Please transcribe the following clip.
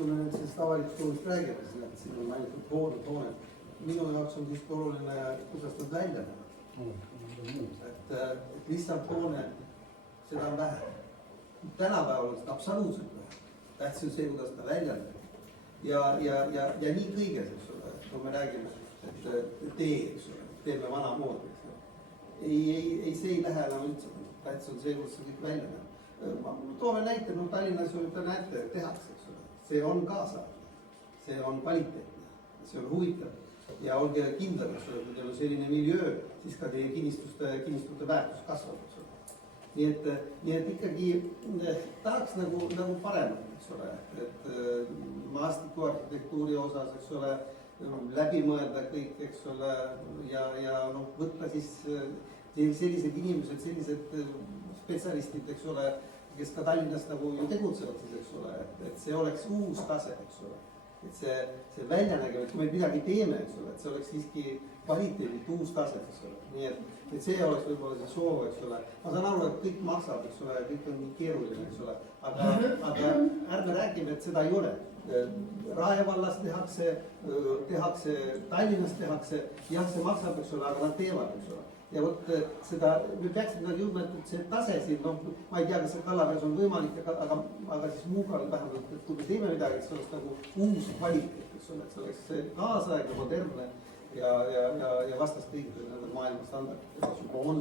kui me nüüd sellest avalikust ruumist räägime, siis et siin on ainult hooned. Minu jaoks on siiski oluline, kuidas nad välja näevad. Et lihtsalt hoone, seda on vähe. Tänapäeval on seda absoluutselt vähe. Tähtis on see, kuidas ta välja näeb. Ja nii kõiges, eks ole, kui me räägime, et tee, eks ole, teeme vana moodi, eks ole. Ei, see ei lähe enam üldse. Tähtis on see, kuidas see kõik välja näeb. Toome näite, Tallinnas ju te näete, tehakse, eks ole. See on kaasaegne, see on kvaliteetne, see on huvitav. Ja olge kindlad, eks ole, kui teil on selline miljöö, siis ka teie kinnistute väärtus kasvab, eks ole. Nii et ikkagi tahaks nagu paremat, eks ole, et maastiku arhitektuuri osas, eks ole, läbi mõelda kõik, eks ole, ja võtta siis sellised inimesed, sellised spetsialistid, eks ole, kes ka Tallinnas nagu ju tegutsevad siis, eks ole, et see oleks uus tase, eks ole. Et see väljanägemine, kui me midagi teeme, eks ole, et see oleks siiski kvaliteedilt uus tase, eks ole. Nii et see oleks võib-olla see soov, eks ole. Ma saan aru, et kõik maksab, eks ole, kõik on nii keeruline, eks ole. Aga ärme räägime, et seda ei ole. Rae vallas tehakse, Tallinnas tehakse, jah, see maksab, eks ole, aga nad teevad, eks ole. Ja vot seda, me peaksime nad jõudma, et see tase siin, ma ei tea, kas see Kallaveres on võimalik, aga siis Muugal vähemalt, et kui me teeme midagi, see oleks nagu uus kvaliteet, eks ole, et see oleks kaasaegne, modernne ja vastas kõigile maailma standarditele, mis juba on.